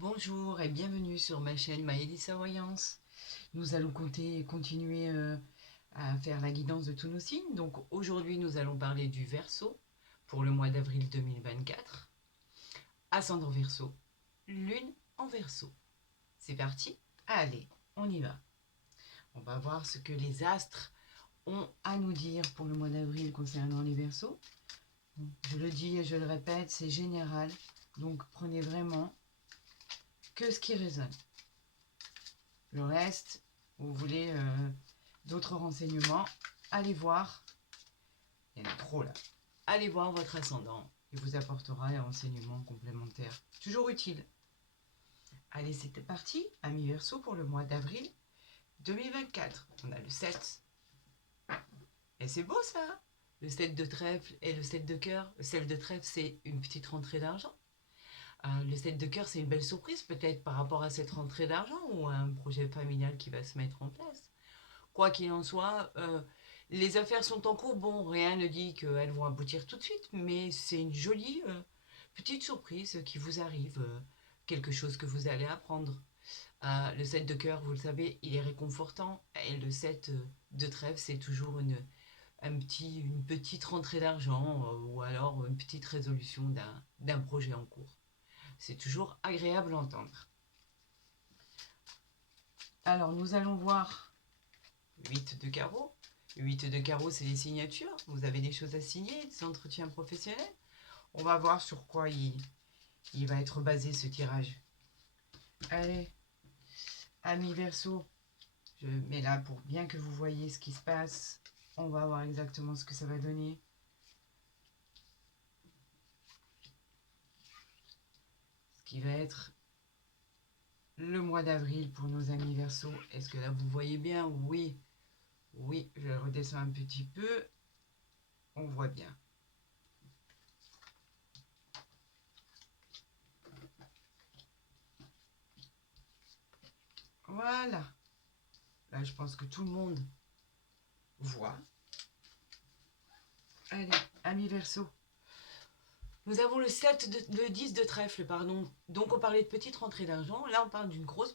Bonjour et bienvenue sur ma chaîne Maëlys Voyance. Nous allons continuer à faire la guidance de tous nos signes. Donc aujourd'hui nous allons parler du Verseau pour le mois d'avril 2024. Ascendant Verseau, Lune en Verseau. C'est parti, allez, on y va. On va voir ce que les astres ont à nous dire pour le mois d'avril concernant les Verseaux. Je le dis et je le répète, c'est général, donc prenez vraiment que ce qui résonne. Le reste, vous voulez d'autres renseignements, allez voir, il y en a trop là, allez voir votre ascendant, il vous apportera les renseignements complémentaires, toujours utiles. Allez, c'est parti, amis Verseau pour le mois d'avril 2024. On a le 7. Et c'est beau ça, le 7 de trèfle et le 7 de cœur. Le 7 de trèfle, c'est une petite rentrée d'argent. Le 7 de cœur, c'est une belle surprise peut-être par rapport à cette rentrée d'argent ou à un projet familial qui va se mettre en place. Quoi qu'il en soit, les affaires sont en cours. Bon, rien ne dit qu'elles vont aboutir tout de suite, mais c'est une jolie petite surprise qui vous arrive, quelque chose que vous allez apprendre. Le 7 de cœur, vous le savez, il est réconfortant, et le 7 de trèfle, c'est toujours une petite rentrée d'argent ou alors une petite résolution d'un projet en cours. C'est toujours agréable à entendre. Alors, nous allons voir 8 de carreau. 8 de carreau, c'est les signatures. Vous avez des choses à signer, des entretiens professionnels. On va voir sur quoi il va être basé ce tirage. Allez, amis Verseau, je mets là pour bien que vous voyez ce qui se passe. On va voir exactement ce que ça va donner. Ce qui va être le mois d'avril pour nos amis Verseau. Est-ce que là vous voyez bien? Oui. Oui, je redescends un petit peu. On voit bien. Voilà. Là, je pense que tout le monde voit. Allez, amis Verseau. Nous avons le 10 de trèfle, pardon. Donc, on parlait de petite rentrée d'argent. Là, on parle d'une grosse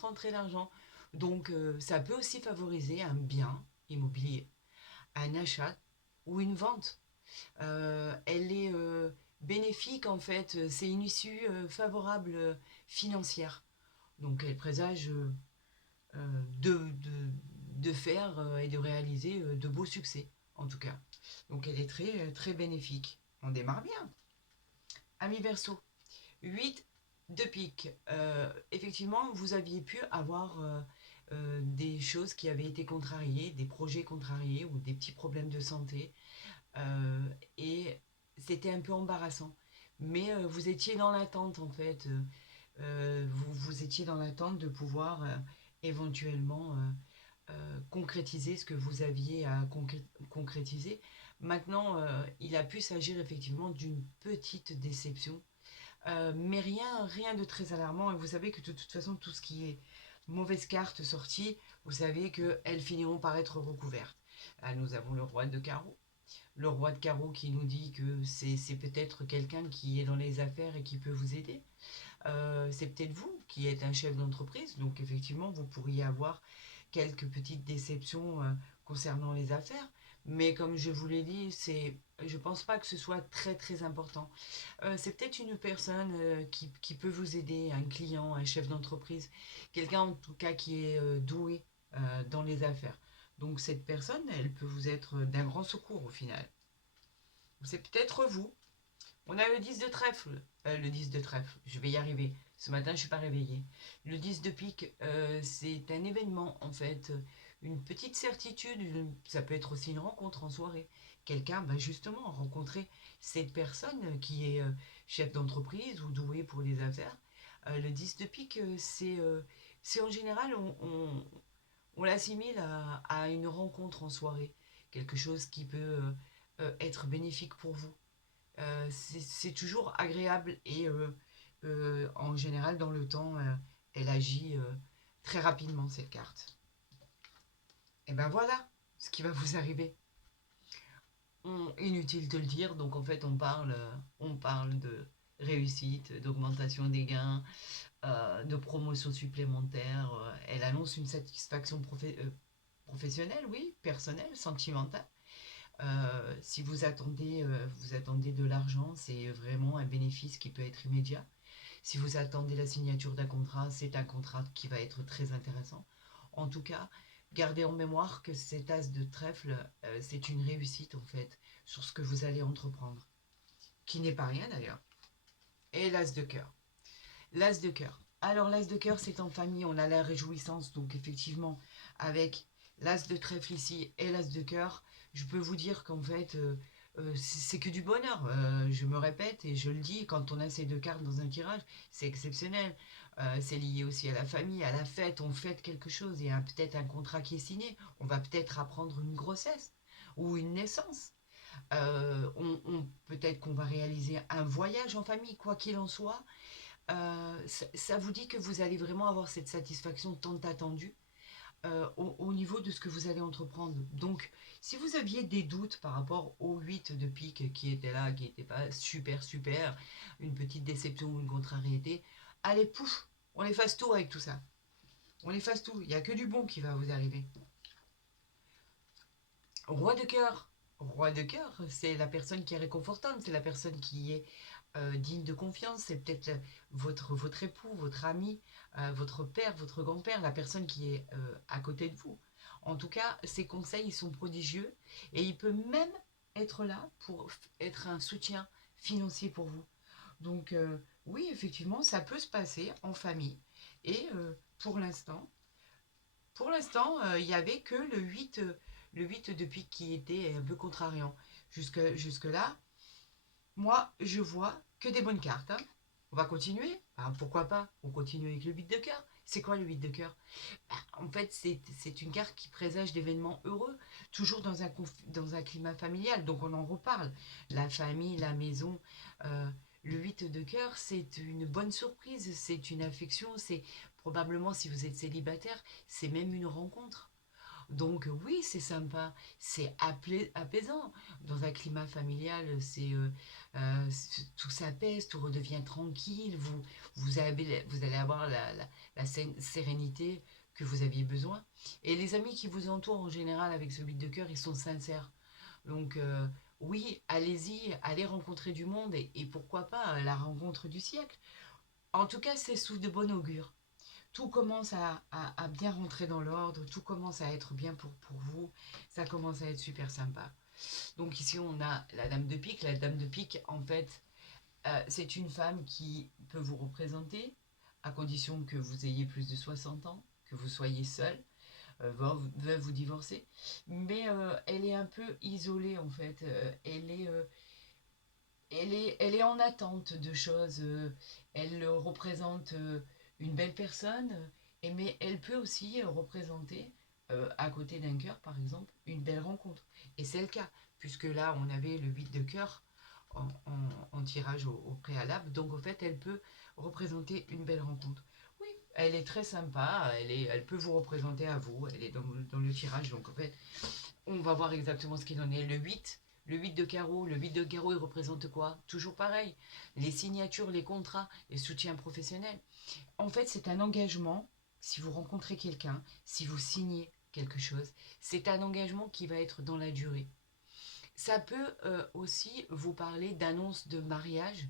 rentrée d'argent. Donc, ça peut aussi favoriser un bien immobilier, un achat ou une vente. Elle est bénéfique, en fait. C'est une issue favorable financière. Donc, elle présage de faire et de réaliser de beaux succès, en tout cas. Donc, elle est très bénéfique. On démarre bien. Amis Verseau, 8 de pique. Effectivement, vous aviez pu avoir des choses qui avaient été contrariées, des projets contrariés ou des petits problèmes de santé. Et c'était un peu embarrassant. Mais vous étiez dans l'attente, en fait. Vous étiez dans l'attente de pouvoir éventuellement concrétiser ce que vous aviez à concrétiser. Maintenant, il a pu s'agir effectivement d'une petite déception, mais rien de très alarmant. Et vous savez que de toute façon, tout ce qui est mauvaise carte sortie, vous savez qu'elles finiront par être recouvertes. Là, nous avons le roi de carreau. Le roi de carreau qui nous dit que c'est peut-être quelqu'un qui est dans les affaires et qui peut vous aider. C'est peut-être vous qui êtes un chef d'entreprise, donc effectivement, vous pourriez avoir quelques petites déceptions concernant les affaires. Mais comme je vous l'ai dit, je ne pense pas que ce soit très important. C'est peut-être une personne qui peut vous aider, un client, un chef d'entreprise, quelqu'un en tout cas qui est doué dans les affaires. Donc cette personne, elle peut vous être d'un grand secours au final. C'est peut-être vous. On a le 10 de trèfle. Le 10 de trèfle, je vais y arriver. Ce matin, je ne suis pas réveillée. Le 10 de pique, c'est un événement en fait. Une petite certitude, ça peut être aussi une rencontre en soirée. Quelqu'un va justement rencontrer cette personne qui est chef d'entreprise ou doué pour les affaires. Le 10 de pique, c'est en général, on l'assimile à une rencontre en soirée. Quelque chose qui peut être bénéfique pour vous. C'est toujours agréable et en général dans le temps elle agit très rapidement cette carte. Et ben voilà ce qui va vous arriver. Inutile de le dire, donc en fait on parle réussite, d'augmentation des gains, de promotion supplémentaire. Elle annonce une satisfaction professionnelle, oui, personnelle, sentimentale. Si vous attendez de l'argent, c'est vraiment un bénéfice qui peut être immédiat. Si vous attendez la signature d'un contrat, c'est un contrat qui va être très intéressant. En tout cas, gardez en mémoire que cet as de trèfle, c'est une réussite en fait sur ce que vous allez entreprendre, qui n'est pas rien d'ailleurs. Et l'as de cœur. L'as de cœur. Alors l'as de cœur, c'est en famille, on a la réjouissance, donc effectivement, avec l'as de trèfle ici et l'as de cœur, je peux vous dire qu'en fait, c'est que du bonheur. Je me répète et je le dis, quand on a ces deux cartes dans un tirage, c'est exceptionnel. C'est lié aussi à la famille, à la fête, on fête quelque chose, il y a peut-être un contrat qui est signé, on va peut-être apprendre une grossesse ou une naissance. Peut-être qu'on va réaliser un voyage en famille, quoi qu'il en soit. Ça vous dit que vous allez vraiment avoir cette satisfaction tant attendue au niveau de ce que vous allez entreprendre. Donc, si vous aviez des doutes par rapport au 8 de pique qui était là, qui n'était pas super super, une petite déception ou une contrariété, allez, pouf, on efface tout avec tout ça. On efface tout, il n'y a que du bon qui va vous arriver. Roi de cœur. Roi de cœur, c'est la personne qui est réconfortante, c'est la personne qui est digne de confiance, c'est peut-être votre époux, votre ami, votre père, votre grand-père, la personne qui est à côté de vous. En tout cas, ses conseils, ils sont prodigieux et il peut même être là pour être un soutien financier pour vous. Donc oui, effectivement, ça peut se passer en famille. Et il n'y avait que le 8 de pique qui était un peu contrariant. Jusque-là, moi, je vois que des bonnes cartes. Hein. On va continuer. Ah, pourquoi pas? On continue avec le 8 de cœur. C'est quoi le 8 de cœur? En fait, c'est une carte qui présage d'événements heureux, toujours dans un climat familial. Donc on en reparle. La famille, la maison. Le 8 de cœur, c'est une bonne surprise, c'est une affection, c'est probablement, si vous êtes célibataire, c'est même une rencontre. Donc oui, c'est sympa, c'est apaisant. Dans un climat familial, tout s'apaise, tout redevient tranquille. Vous allez avoir la sérénité que vous aviez besoin. Et les amis qui vous entourent en général avec ce 8 de cœur, ils sont sincères. Donc oui, allez-y, allez rencontrer du monde et pourquoi pas la rencontre du siècle. En tout cas, c'est sous de bon augure. Tout commence à bien rentrer dans l'ordre, tout commence à être bien pour vous, ça commence à être super sympa. Donc ici on a la dame de pique. La dame de pique, en fait, c'est une femme qui peut vous représenter, à condition que vous ayez plus de 60 ans, que vous soyez seul, veuve ou divorcé. Mais elle est un peu isolée en fait, elle est en attente de choses. Elle représente une belle personne, mais elle peut aussi représenter, à côté d'un cœur par exemple, une belle rencontre. Et c'est le cas, puisque là on avait le 8 de cœur en tirage au préalable. Donc en fait elle peut représenter une belle rencontre. Oui, elle est très sympa, elle peut vous représenter à vous, elle est dans le tirage. Donc en fait on va voir exactement ce qu'il en est. Le 8 de carreau, le 8 de carreau, il représente quoi? Toujours pareil, les signatures, les contrats, les soutiens professionnels. En fait, c'est un engagement. Si vous rencontrez quelqu'un, si vous signez quelque chose, c'est un engagement qui va être dans la durée. Ça peut aussi vous parler d'annonce de mariage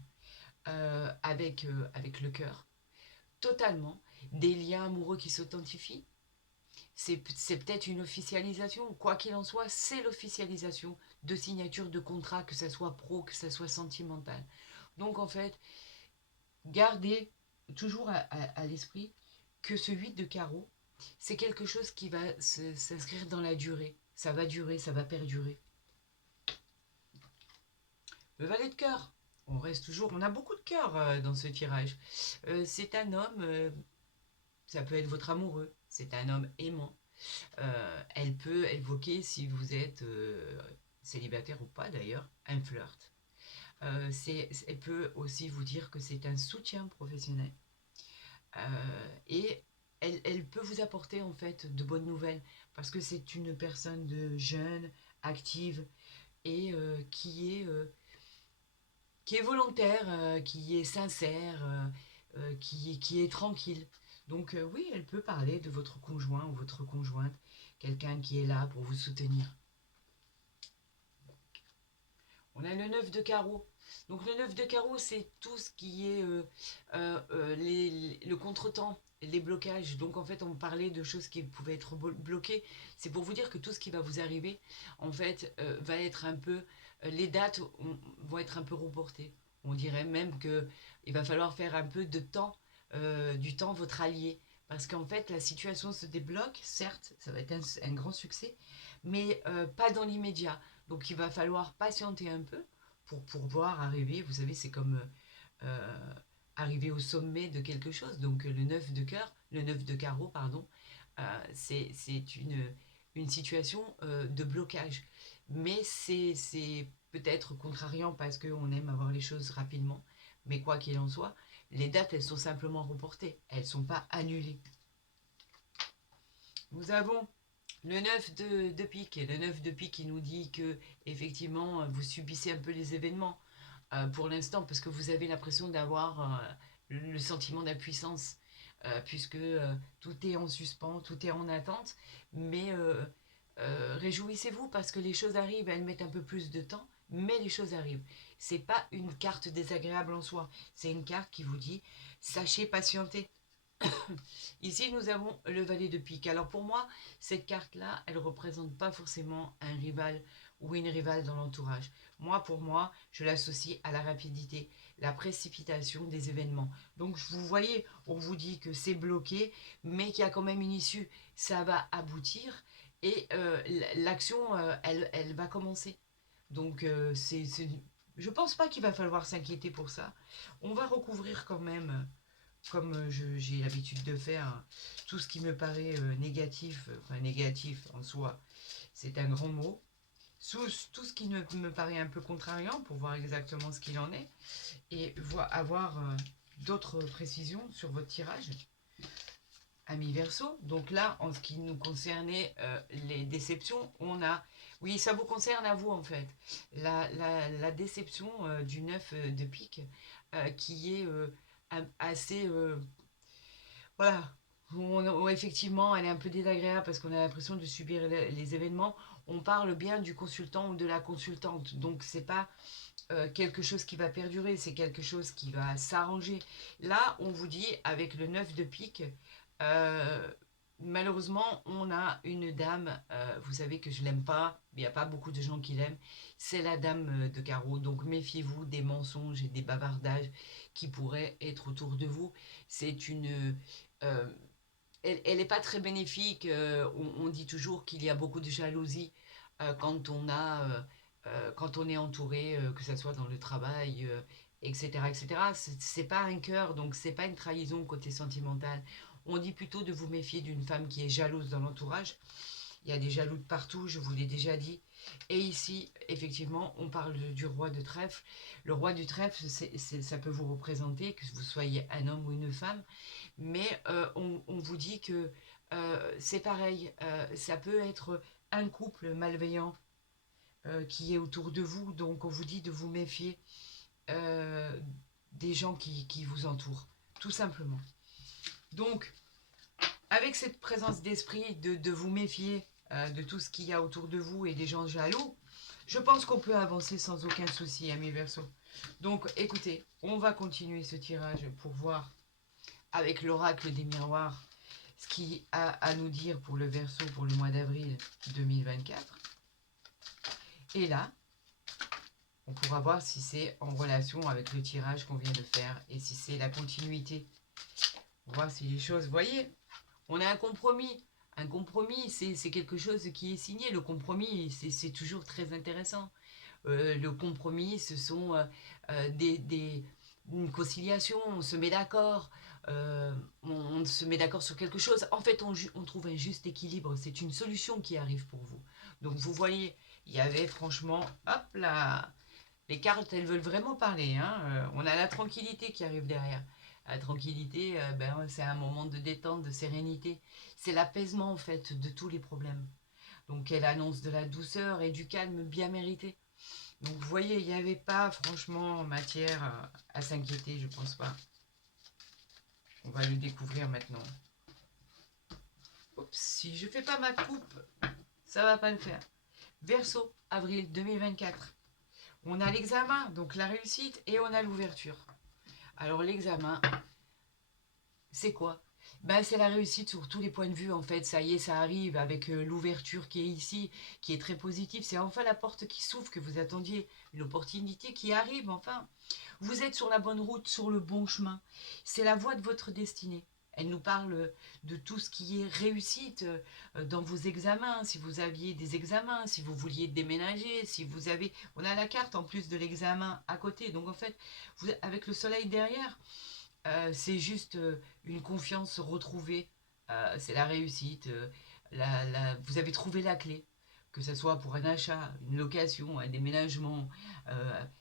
avec le cœur. Totalement. Des liens amoureux qui s'authentifient, c'est peut-être une officialisation. Quoi qu'il en soit, c'est l'officialisation de signature de contrat, que ça soit pro, que ça soit sentimental. Donc en fait, gardez toujours à l'esprit que ce 8 de carreau, c'est quelque chose qui va s'inscrire dans la durée. Ça va durer, ça va perdurer. Le valet de cœur. On reste toujours, on a beaucoup de cœur dans ce tirage. C'est un homme, ça peut être votre amoureux, c'est un homme aimant. Elle peut évoquer, si vous êtes célibataire ou pas d'ailleurs, un flirt. Elle peut aussi vous dire que c'est un soutien professionnel. Et elle peut vous apporter en fait de bonnes nouvelles parce que c'est une personne de jeune, active et qui est qui est volontaire, qui est sincère, qui est tranquille. Donc oui, elle peut parler de votre conjoint ou votre conjointe, quelqu'un qui est là pour vous soutenir. On a le 9 de carreau. Donc le 9 de carreau, c'est tout ce qui est le contretemps, les blocages. Donc en fait, on parlait de choses qui pouvaient être bloquées. C'est pour vous dire que tout ce qui va vous arriver, en fait, va être un peu... les dates vont être un peu reportées. On dirait même qu'il va falloir faire un peu de temps, du temps votre allié. Parce qu'en fait, la situation se débloque, certes, ça va être un grand succès, mais pas dans l'immédiat. Donc il va falloir patienter un peu pour pouvoir arriver, vous savez, c'est comme arriver au sommet de quelque chose. Donc le 9 de cœur, le 9 de carreau, pardon, c'est une situation de blocage. Mais c'est peut-être contrariant parce qu'on aime avoir les choses rapidement. Mais quoi qu'il en soit, les dates, elles sont simplement reportées. Elles ne sont pas annulées. Nous avons le 9 de pique, et le 9 de pique qui nous dit que effectivement vous subissez un peu les événements pour l'instant parce que vous avez l'impression d'avoir le sentiment d'impuissance puisque tout est en suspens, tout est en attente, mais réjouissez-vous parce que les choses arrivent, elles mettent un peu plus de temps, mais les choses arrivent. C'est pas une carte désagréable en soi, c'est une carte qui vous dit sachez patienter. Ici, nous avons le valet de pique. Alors pour moi, cette carte-là, elle ne représente pas forcément un rival ou une rivale dans l'entourage. Pour moi, je l'associe à la rapidité, la précipitation des événements. Donc vous voyez, on vous dit que c'est bloqué, mais qu'il y a quand même une issue. Ça va aboutir et l'action, elle va commencer. Donc je pense pas qu'il va falloir s'inquiéter pour ça. On va recouvrir quand même comme j'ai l'habitude de faire, tout ce qui me paraît négatif, enfin négatif en soi, c'est un grand mot, tout ce qui me paraît un peu contrariant pour voir exactement ce qu'il en est et avoir d'autres précisions sur votre tirage. Amis Verseau, donc là, en ce qui nous concernait les déceptions, on a... Oui, ça vous concerne à vous en fait. La déception du 9 de pique qui est assez voilà, effectivement, elle est un peu désagréable parce qu'on a l'impression de subir les événements. On parle bien du consultant ou de la consultante, donc c'est pas quelque chose qui va perdurer, c'est quelque chose qui va s'arranger. Là, on vous dit avec le 9 de pique, euh, malheureusement, on a une dame, vous savez que je l'aime pas, il n'y a pas beaucoup de gens qui l'aiment, c'est la dame de carreau, donc méfiez-vous des mensonges et des bavardages qui pourraient être autour de vous. C'est une... euh, elle n'est pas très bénéfique, on dit toujours qu'il y a beaucoup de jalousie quand on est entouré, que ce soit dans le travail, etc. etc. C'est pas un cœur, donc c'est pas une trahison côté sentimental. On dit plutôt de vous méfier d'une femme qui est jalouse dans l'entourage. Il y a des jaloux de partout, je vous l'ai déjà dit. Et ici, effectivement, on parle du roi de trèfle. Le roi du trèfle, ça peut vous représenter, que vous soyez un homme ou une femme, mais on vous dit que c'est pareil, ça peut être un couple malveillant qui est autour de vous, donc on vous dit de vous méfier euh, des gens qui vous entourent, tout simplement. Donc, avec cette présence d'esprit de vous méfier de tout ce qu'il y a autour de vous et des gens jaloux, je pense qu'on peut avancer sans aucun souci, amis Verseau. Donc, écoutez, on va continuer ce tirage pour voir avec l'oracle des miroirs ce qui a à nous dire pour le Verseau pour le mois d'avril 2024. Et là, on pourra voir si c'est en relation avec le tirage qu'on vient de faire et si c'est la continuité. On va voir si les choses, vous voyez, on a un compromis. Un compromis, c'est quelque chose qui est signé. Le compromis, c'est toujours très intéressant. Le compromis, ce sont une conciliation, on se met d'accord, on se met d'accord sur quelque chose. En fait, on trouve un juste équilibre. C'est une solution qui arrive pour vous. Donc, vous voyez, il y avait franchement, hop là, les cartes, elles veulent vraiment parler. Hein. On a la tranquillité qui arrive derrière. La tranquillité, c'est un moment de détente, de sérénité. C'est l'apaisement, en fait, de tous les problèmes. Donc, elle annonce de la douceur et du calme bien mérité. Donc vous voyez, il n'y avait pas franchement matière à s'inquiéter, je pense pas. On va le découvrir maintenant. Oups, si je fais pas ma coupe, ça va pas le faire. Verseau, avril 2024. On a l'examen, donc la réussite, et on a l'ouverture. Alors l'examen, c'est quoi? Ben, c'est la réussite sur tous les points de vue en fait, ça y est, ça arrive avec l'ouverture qui est ici, qui est très positive. C'est enfin la porte qui s'ouvre que vous attendiez, une opportunité qui arrive enfin. Vous êtes sur la bonne route, sur le bon chemin. C'est la voie de votre destinée. Elle nous parle de tout ce qui est réussite dans vos examens, si vous aviez des examens, si vous vouliez déménager, si vous avez... On a la carte en plus de l'examen à côté, donc en fait, avec le soleil derrière, c'est juste une confiance retrouvée. C'est la réussite. Vous avez trouvé la clé. Que ce soit pour un achat, une location, un déménagement.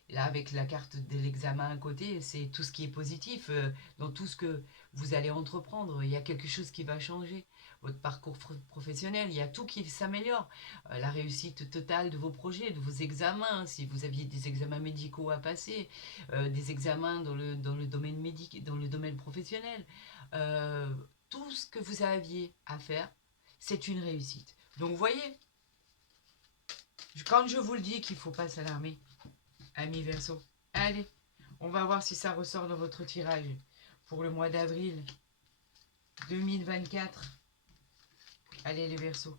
Là, avec la carte de l'examen à côté, c'est tout ce qui est positif. Dans tout ce que vous allez entreprendre, il y a quelque chose qui va changer. Votre parcours professionnel, il y a tout qui s'améliore. La réussite totale de vos projets, de vos examens, si vous aviez des examens médicaux à passer, des examens dans le domaine médical, dans le domaine professionnel. Euh, Tout ce que vous aviez à faire, c'est une réussite. Donc, vous voyez, quand je vous le dis qu'il ne faut pas s'alarmer, ami Verseau, allez, on va voir si ça ressort dans votre tirage pour le mois d'avril 2024. Allez, les Verseaux,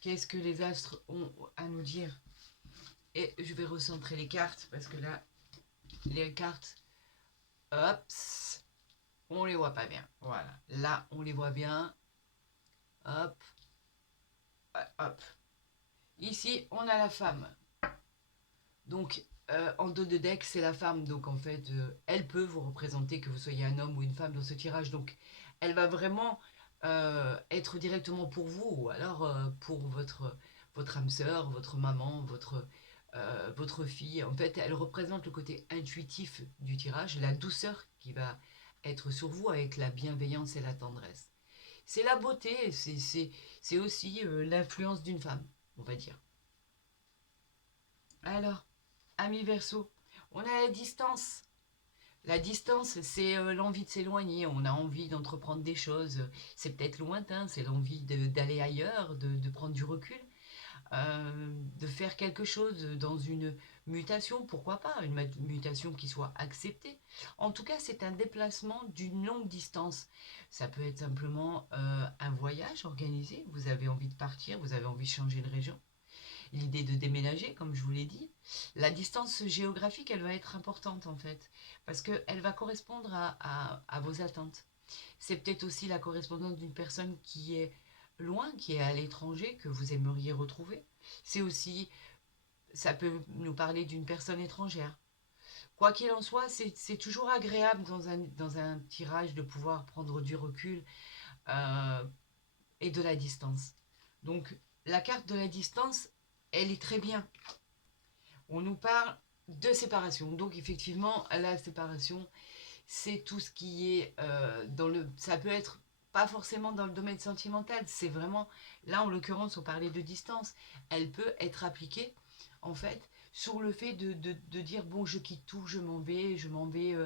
qu'est-ce que les astres ont à nous dire? Et je vais recentrer les cartes parce que là, les cartes, hop, on les voit pas bien. Voilà, là, on les voit bien. Hop, hop. Ici, on a la femme. Donc, en dos de deck, c'est la femme. Donc, en fait, elle peut vous représenter que vous soyez un homme ou une femme dans ce tirage. Donc, elle va vraiment être directement pour vous ou alors pour votre âme sœur, votre maman, votre fille. En fait, elle représente le côté intuitif du tirage, la douceur qui va être sur vous avec la bienveillance et la tendresse. C'est la beauté, c'est aussi l'influence d'une femme, on va dire. Alors, ami Verseau, on a la distance. La distance, c'est l'envie de s'éloigner, on a envie d'entreprendre des choses. C'est peut-être lointain, c'est l'envie d'aller ailleurs, de prendre du recul, de faire quelque chose dans une mutation, pourquoi pas, une mutation qui soit acceptée. En tout cas, c'est un déplacement d'une longue distance. Ça peut être simplement un voyage organisé, vous avez envie de partir, vous avez envie de changer de région. L'idée de déménager, comme je vous l'ai dit. La distance géographique, elle va être importante en fait, parce qu'elle va correspondre à vos attentes. C'est peut-être aussi la correspondance d'une personne qui est loin, qui est à l'étranger, que vous aimeriez retrouver. C'est aussi, ça peut nous parler d'une personne étrangère. Quoi qu'il en soit, c'est toujours agréable dans un tirage de pouvoir prendre du recul euh, et de la distance. Donc, la carte de la distance, elle est très bien. On nous parle de séparation. Donc, effectivement, la séparation, c'est tout ce qui est dans le... Ça peut être pas forcément dans le domaine sentimental, c'est vraiment... Là, en l'occurrence, on parlait de distance. Elle peut être appliquée, en fait, sur le fait de dire, bon, je quitte tout, je m'en vais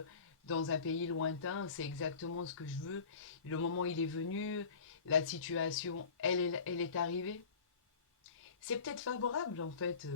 dans un pays lointain, c'est exactement ce que je veux. Le moment, il est venu, la situation, elle est arrivée. C'est peut-être favorable, en fait,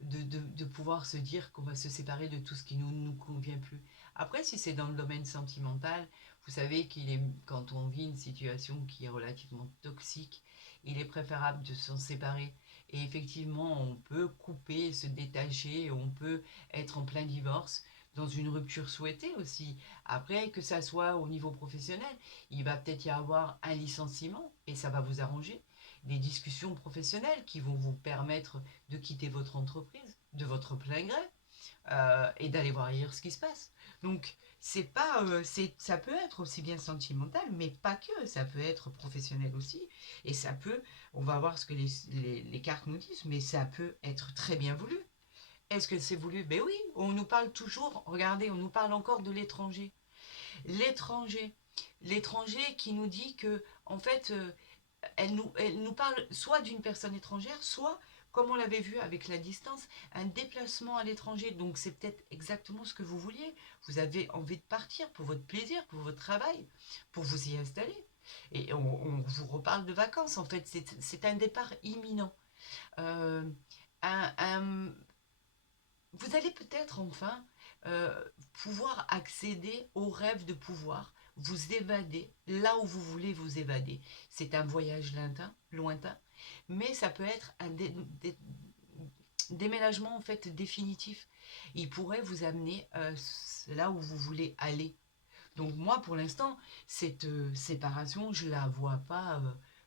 de pouvoir se dire qu'on va se séparer de tout ce qui ne nous convient plus. Après, si c'est dans le domaine sentimental, vous savez qu'il est, quand on vit une situation qui est relativement toxique, il est préférable de s'en séparer. Et effectivement, on peut couper, se détacher, on peut être en plein divorce, dans une rupture souhaitée aussi. Après, que ça soit au niveau professionnel, il va peut-être y avoir un licenciement et ça va vous arranger. Des discussions professionnelles qui vont vous permettre de quitter votre entreprise de votre plein gré et d'aller voir ailleurs ce qui se passe. Donc, c'est pas, ça peut être aussi bien sentimental, mais pas que, ça peut être professionnel aussi. Et ça peut, on va voir ce que les cartes nous disent, mais ça peut être très bien voulu. Est-ce que c'est voulu? Ben oui, on nous parle toujours, regardez, on nous parle encore de l'étranger. L'étranger, l'étranger qui nous dit que, en fait, elle nous parle soit d'une personne étrangère, soit comme on l'avait vu avec la distance, un déplacement à l'étranger. Donc c'est peut-être exactement ce que vous vouliez. Vous avez envie de partir pour votre plaisir, pour votre travail, pour vous y installer. Et on vous reparle de vacances, en fait, c'est un départ imminent. Euh, un, un- vous allez peut-être enfin pouvoir accéder au rêve de pouvoir vous évader là où vous voulez vous évader. C'est un voyage lointain, mais ça peut être un déménagement en fait définitif. Il pourrait vous amener là où vous voulez aller. Donc moi, pour l'instant, cette séparation, je la vois pas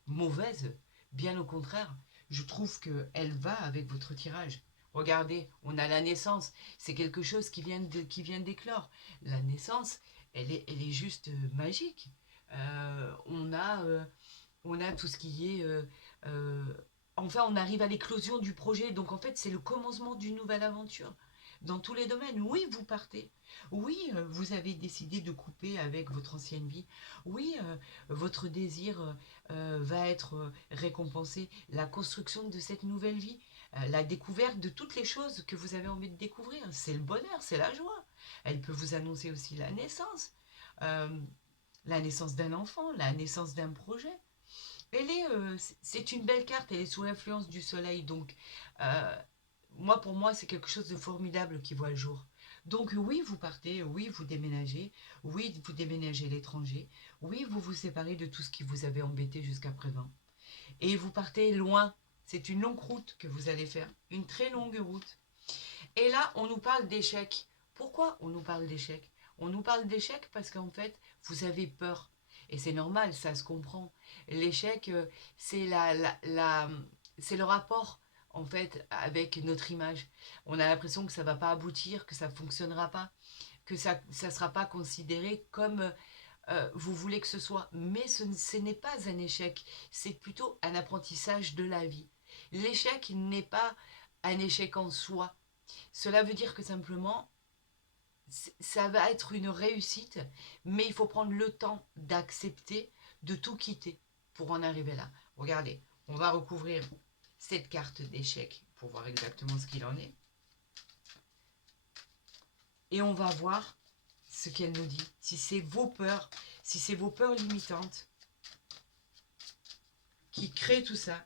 mauvaise. Bien au contraire, je trouve qu'elle va avec votre tirage. Regardez, on a la naissance. C'est quelque chose qui vient d'éclore. La naissance, elle est juste magique. Euh, on, a, euh, on a tout ce qui est... euh, enfin, on arrive à l'éclosion du projet. Donc en fait, c'est le commencement d'une nouvelle aventure. Dans tous les domaines, oui, vous partez. Oui, vous avez décidé de couper avec votre ancienne vie. Oui, votre désir va être récompensé. La construction de cette nouvelle vie, la découverte de toutes les choses que vous avez envie de découvrir, c'est le bonheur, c'est la joie. Elle peut vous annoncer aussi euh, la naissance d'un enfant, la naissance d'un projet. C'est une belle carte, elle est sous l'influence du soleil, donc euh, pour moi, c'est quelque chose de formidable qui voit le jour. Donc oui, vous partez, oui, vous déménagez à l'étranger, oui, vous vous séparez de tout ce qui vous avait embêté jusqu'à présent. Et vous partez loin. C'est une longue route que vous allez faire, une très longue route. Et là, on nous parle d'échec. Pourquoi on nous parle d'échec? On nous parle d'échec parce qu'en fait, vous avez peur. Et c'est normal, ça se comprend. L'échec, c'est c'est le rapport en fait avec notre image. On a l'impression que ça va pas aboutir, que ça fonctionnera pas, que ça sera pas considéré comme vous voulez que ce soit. Mais ce n'est pas un échec, c'est plutôt un apprentissage de la vie. L'échec n'est pas un échec en soi. Cela veut dire que simplement, ça va être une réussite, mais il faut prendre le temps d'accepter, de tout quitter pour en arriver là. Regardez, on va recouvrir cette carte d'échec pour voir exactement ce qu'il en est. Et on va voir ce qu'elle nous dit. Si c'est vos peurs, si c'est vos peurs limitantes qui créent tout ça.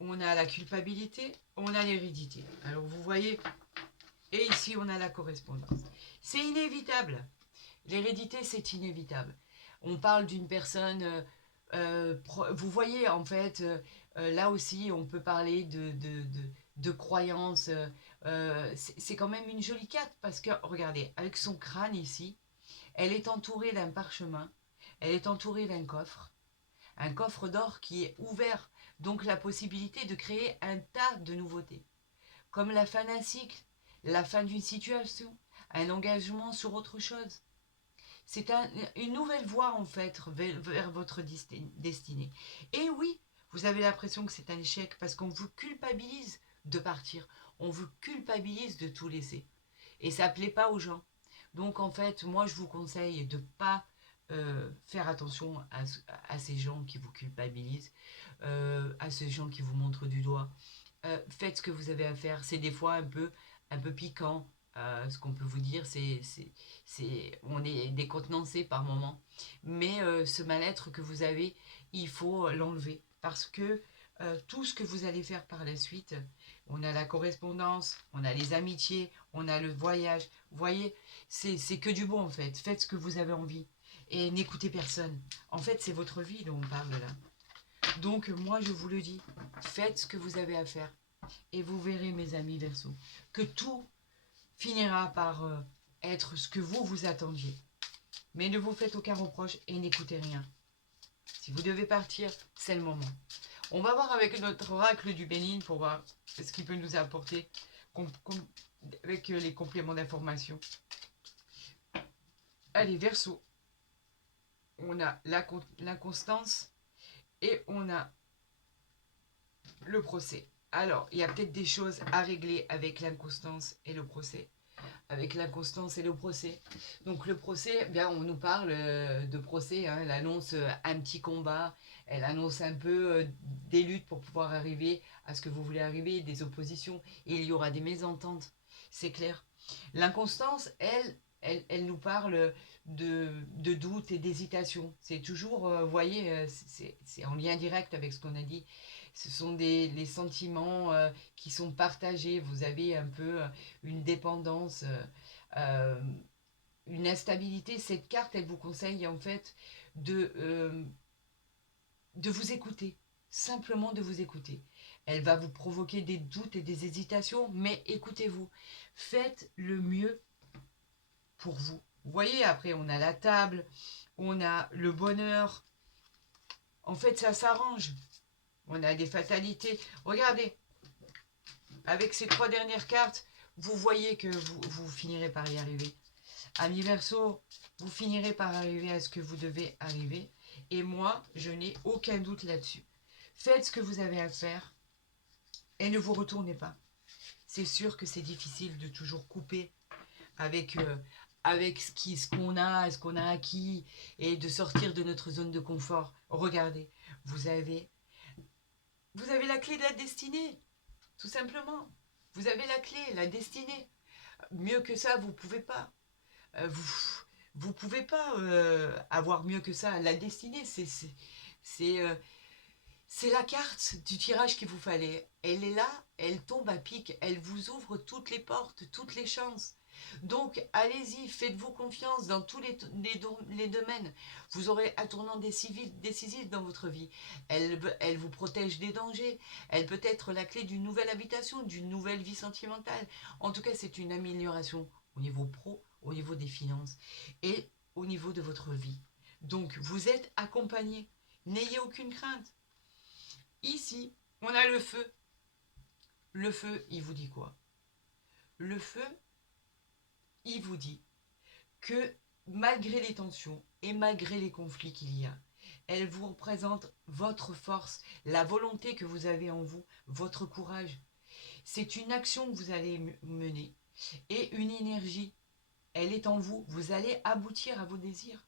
On a la culpabilité, on a l'hérédité. Alors vous voyez, et ici on a la correspondance. C'est inévitable. L'hérédité, c'est inévitable. On parle d'une personne, vous voyez en fait, là aussi on peut parler de croyances. C'est quand même une jolie carte parce que, regardez, avec son crâne ici, elle est entourée d'un parchemin, elle est entourée d'un coffre. Un coffre d'or qui est ouvert, donc la possibilité de créer un tas de nouveautés, comme la fin d'un cycle, la fin d'une situation, un engagement sur autre chose. C'est une nouvelle voie en fait vers votre destinée. Et oui, vous avez l'impression que c'est un échec parce qu'on vous culpabilise de partir, on vous culpabilise de tout laisser. Et ça ne plaît pas aux gens. Donc en fait, moi je vous conseille de ne pas faire attention à ces gens qui vous culpabilisent, à ces gens qui vous montrent du doigt. Faites ce que vous avez à faire. C'est des fois un peu piquant. Ce qu'on peut vous dire, on est décontenancé par moment. Mais ce mal-être que vous avez, il faut l'enlever. Parce que tout ce que vous allez faire par la suite, on a la correspondance, on a les amitiés, on a le voyage. Vous voyez, c'est que du bon en fait. Faites ce que vous avez envie. Et n'écoutez personne. En fait, c'est votre vie dont on parle là. Donc moi je vous le dis, faites ce que vous avez à faire. Et vous verrez mes amis Verseau, que tout finira par être ce que vous attendiez. Mais ne vous faites aucun reproche et n'écoutez rien. Si vous devez partir, c'est le moment. On va voir avec notre oracle du Bénin pour voir ce qu'il peut nous apporter avec les compléments d'information. Allez, Verseau. On a l'inconstance et on a le procès. Alors, il y a peut-être des choses à régler avec l'inconstance et le procès. avec l'inconstance et le procès. Donc le procès, eh bien, on nous parle de procès, hein, elle annonce un petit combat, elle annonce un peu des luttes pour pouvoir arriver à ce que vous voulez arriver, des oppositions, et il y aura des mésententes, c'est clair. L'inconstance, elle nous parle de doute et d'hésitation. C'est toujours, vous voyez, c'est en lien direct avec ce qu'on a dit. Ce sont les sentiments qui sont partagés. Vous avez un peu une dépendance, euh, une instabilité. Cette carte, elle vous conseille en fait de vous écouter. Simplement de vous écouter. Elle va vous provoquer des doutes et des hésitations, mais écoutez-vous. Faites le mieux pour vous. Vous voyez, après, on a la table, on a le bonheur. En fait, ça s'arrange. On a des fatalités. Regardez, avec ces 3 dernières cartes, vous voyez que vous finirez par y arriver. Amis Verseau, vous finirez par arriver à ce que vous devez arriver. Et moi, je n'ai aucun doute là-dessus. Faites ce que vous avez à faire et ne vous retournez pas. C'est sûr que c'est difficile de toujours couper avec, avec ce qu'on a acquis, et de sortir de notre zone de confort. Regardez, vous avez la clé de la destinée, tout simplement. Vous avez la clé, la destinée. Mieux que ça, vous ne pouvez pas. Vous pouvez pas avoir mieux que ça. La destinée, c'est, euh, c'est la carte du tirage qu'il vous fallait. Elle est là, elle tombe à pic, elle vous ouvre toutes les portes, toutes les chances. Donc, allez-y, faites-vous confiance dans tous les domaines. Vous aurez un tournant décisif dans votre vie. Elle vous protège des dangers. Elle peut être la clé d'une nouvelle habitation, d'une nouvelle vie sentimentale. En tout cas, c'est une amélioration au niveau pro, au niveau des finances et au niveau de votre vie. Donc, vous êtes accompagné. N'ayez aucune crainte. Ici, on a le feu. Le feu, il vous dit quoi? Le feu, il vous dit que malgré les tensions et malgré les conflits qu'il y a, elle vous représente votre force, la volonté que vous avez en vous, votre courage. C'est une action que vous allez mener et une énergie. Elle est en vous. Vous allez aboutir à vos désirs.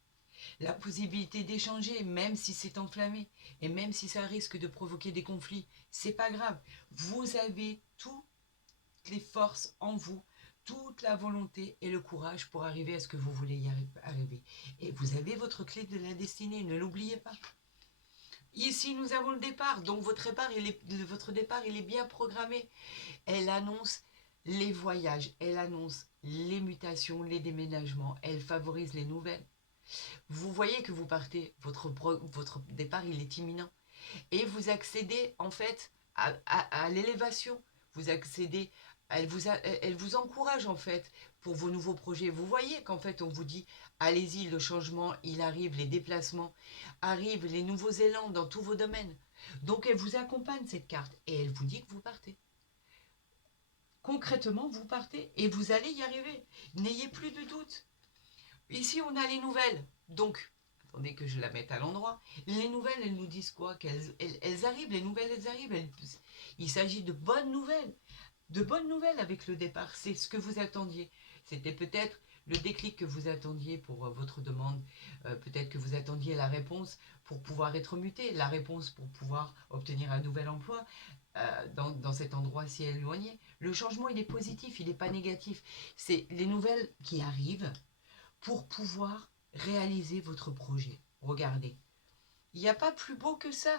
La possibilité d'échanger, même si c'est enflammé et même si ça risque de provoquer des conflits, c'est pas grave. Vous avez toutes les forces en vous, toute la volonté et le courage pour arriver à ce que vous voulez y arriver. Et vous avez votre clé de la destinée, ne l'oubliez pas. Ici, nous avons le départ, donc votre départ, il est bien programmé. Elle annonce les voyages, elle annonce les mutations, les déménagements, elle favorise les nouvelles. Vous voyez que vous partez, votre départ, il est imminent. Et vous accédez, en fait, à l'élévation. Vous accédez, elle vous encourage, en fait, pour vos nouveaux projets. Vous voyez qu'en fait, on vous dit, allez-y, le changement, il arrive, les déplacements arrivent, les nouveaux élans dans tous vos domaines. Donc, elle vous accompagne, cette carte, et elle vous dit que vous partez. Concrètement, vous partez, et vous allez y arriver. N'ayez plus de doute. Ici, on a les nouvelles. Donc, attendez que je la mette à l'endroit. Les nouvelles, elles nous disent quoi? Elles arrivent, les nouvelles, elles arrivent. Il s'agit de bonnes nouvelles. De bonnes nouvelles avec le départ. C'est ce que vous attendiez. C'était peut-être le déclic que vous attendiez pour votre demande. Peut-être que vous attendiez la réponse pour pouvoir être muté, la réponse pour pouvoir obtenir un nouvel emploi dans cet endroit si éloigné. Le changement, il est positif, il n'est pas négatif. C'est les nouvelles qui arrivent pour pouvoir réaliser votre projet. Regardez, il n'y a pas plus beau que ça.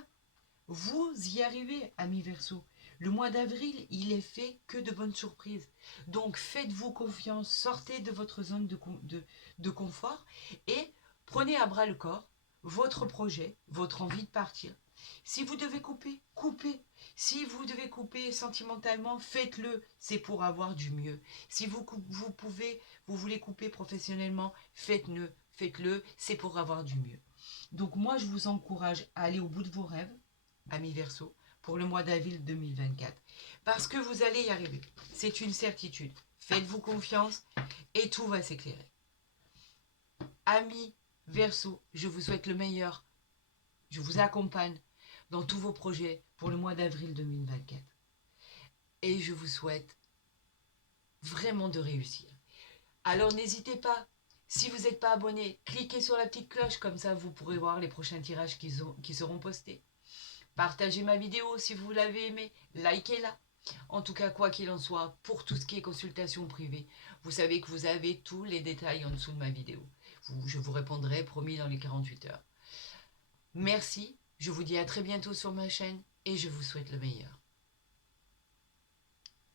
Vous y arrivez, amis Verseau. Le mois d'avril, il est fait que de bonnes surprises. Donc faites-vous confiance, sortez de votre zone de confort et prenez à bras le corps votre projet, votre envie de partir. Si vous devez couper, coupez. Si vous devez couper sentimentalement, faites-le. C'est pour avoir du mieux. Si vous voulez couper professionnellement, faites-le. Faites-le. C'est pour avoir du mieux. Donc moi, je vous encourage à aller au bout de vos rêves, amis Verseau, pour le mois d'avril 2024. Parce que vous allez y arriver. C'est une certitude. Faites-vous confiance et tout va s'éclairer. Amis Verseau, je vous souhaite le meilleur. Je vous accompagne dans tous vos projets pour le mois d'avril 2024. Et je vous souhaite vraiment de réussir. Alors n'hésitez pas, si vous n'êtes pas abonné, cliquez sur la petite cloche, comme ça vous pourrez voir les prochains tirages qui seront postés. Partagez ma vidéo si vous l'avez aimée, likez-la. En tout cas, quoi qu'il en soit, pour tout ce qui est consultation privée, vous savez que vous avez tous les détails en dessous de ma vidéo. Je vous répondrai, promis, dans les 48 heures. Merci, je vous dis à très bientôt sur ma chaîne et je vous souhaite le meilleur.